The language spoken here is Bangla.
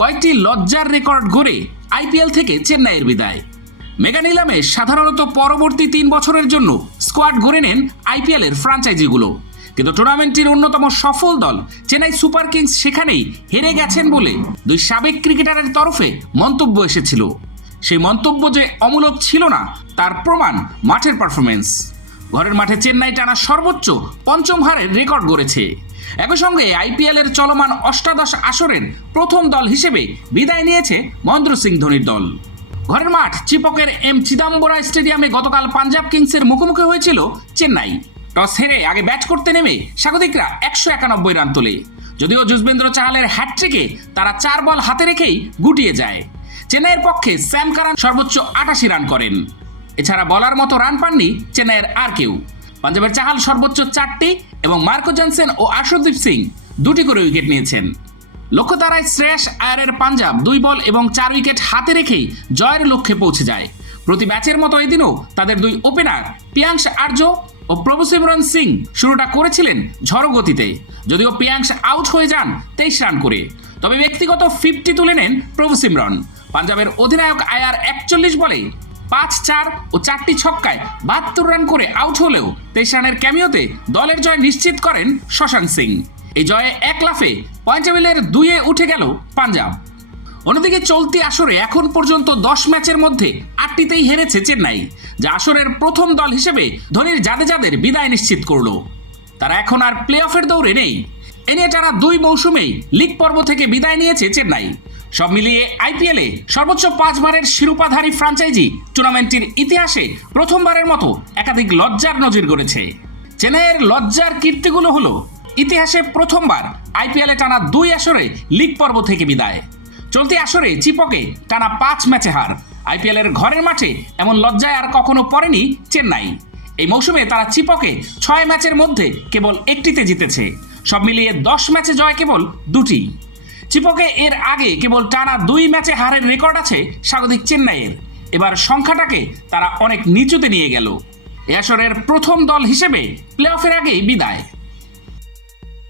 কয়েকটি লজ্জার রেকর্ড গড়ে আইপিএল থেকে চেন্নাইয়ের বিদায়। মেগা নিলামে সাধারণত পরবর্তী তিন বছরের জন্য স্কোয়াড গড়ে নেন আইপিএলের ফ্রাঞ্চাইজিগুলো। কিন্তু টুর্নামেন্টটির অন্যতম সফল দল চেন্নাই সুপার কিংস সেখানেই হেরে গেছেন বলে দুই সাবেক ক্রিকেটারের তরফে মন্তব্য এসেছিল। সেই মন্তব্য যে অমূলক ছিল না, তার প্রমাণ মাঠের পারফরমেন্স ঘরের মাঠে চেন্নাই টানা সর্বোচ্চ পঞ্চম হারের রেকর্ড গড়েছে। একই সঙ্গে আইপিএল এর চলমান অষ্টাদশ আসরের প্রথম দল হিসেবে বিদায় নিয়েছে মহেন্দ্র সিং ধোনির দল। ঘরের মাঠ চিপকের এম চিদাম্বরা স্টেডিয়ামে গতকাল পাঞ্জাব কিংসের মুখোমুখি হয়েছিল চেন্নাই। টস হেরে আগে ব্যাট করতে নেমে স্বাগতিকরা একশো একানব্বই রান তোলে। যদিও যুজবেন্দ্র চাহালের হ্যাট্রিকে তারা চার বল হাতে রেখেই গুটিয়ে যায়। চেন্নাইয়ের পক্ষে স্যাম কারান সর্বোচ্চ আটাশি রান করেন। এছাড়া বলার মতো রান পাননি চেন্নাইয়ের আর কেউ। পাঞ্জাবের চাহাল সর্বোচ্চ চারটি এবং মার্কো জনসেন ও আশুদীপ সিং দুটি করে উইকেট নিয়েছেন। লক্ষ্য তারায় শ্রেয়স আয়ারের পাঞ্জাব দুই বল এবং চার উইকেট হাতে রেখেই জয়ের লক্ষ্যে পৌঁছে যায়। প্রতি ম্যাচের মতো এদিনও তাদের দুই ওপেনার পিয়াংশ আর্য ও প্রভু সিমরন সিং শুরুটা করেছিলেন ঝড়ো গতিতে। যদিও পিয়াংশ আউট হয়ে যান তেইশ রান করে। তবে ব্যক্তিগত ফিফটি তুলে নেন প্রভু সিমরন। পাঞ্জাবের অধিনায়ক আয়ার একচল্লিশ বলে পাঁচ চার ও চারটি ছক্কায় বাহাত্তর রান করে আউট হলেও তেইশ রানের ক্যামিওতে দলের জয় নিশ্চিত করেন শশাঙ্ক সিং। এই জয়ে এক লাফে পয়েন্ট টেবিলের দুইয়ে উঠে গেল পাঞ্জাব। অন্যদিকে চলতি আসরে এখন পর্যন্ত দশ ম্যাচের মধ্যে আটটিতেই হেরেছে চেন্নাই, যা আসরের প্রথম দল হিসেবে ধোনির জাদেজাদের বিদায় নিশ্চিত করল। তারা এখন আর প্লে অফের দৌড়ে নেই। এ নিয়ে টানা দুই মৌসুমেই লিগ পর্ব থেকে বিদায় নিয়েছে চেন্নাই। সব মিলিয়ে আইপিএলে সর্বোচ্চ পাঁচবারের শিরোপাধারী ফ্রাঞ্চাইজি টুর্নামেন্টটির ইতিহাসে প্রথমবারের মতো একাধিক লজ্জার নজির গড়েছে। চেন্নাইয়ের লজ্জার কীর্তিগুলো হলো, ইতিহাসে প্রথমবার আইপিএলে টানা দুই আসরে লিগ পর্ব থেকে বিদায়। চলতি আসরে চিপকে টানা পাঁচ ম্যাচে হার। আইপিএল এর ঘরের মাঠে এমন লজ্জায় আর কখনো পড়েনি চেন্নাই। এই মৌসুমে তারা চিপকে ছয় ম্যাচের মধ্যে কেবল একটিতে জিতেছে। সব মিলিয়ে দশ ম্যাচে জয় কেবল দুটি। চিপকে এর আগে কেবল টানা দুই ম্যাচে হারের রেকর্ড আছে স্বাগতিক চেন্নাইয়ের। এবার সংখ্যাটাকে তারা অনেক নিচুতে নিয়ে গেল। এ আসরের প্রথম দল হিসেবে প্লে অফের আগেই বিদায়।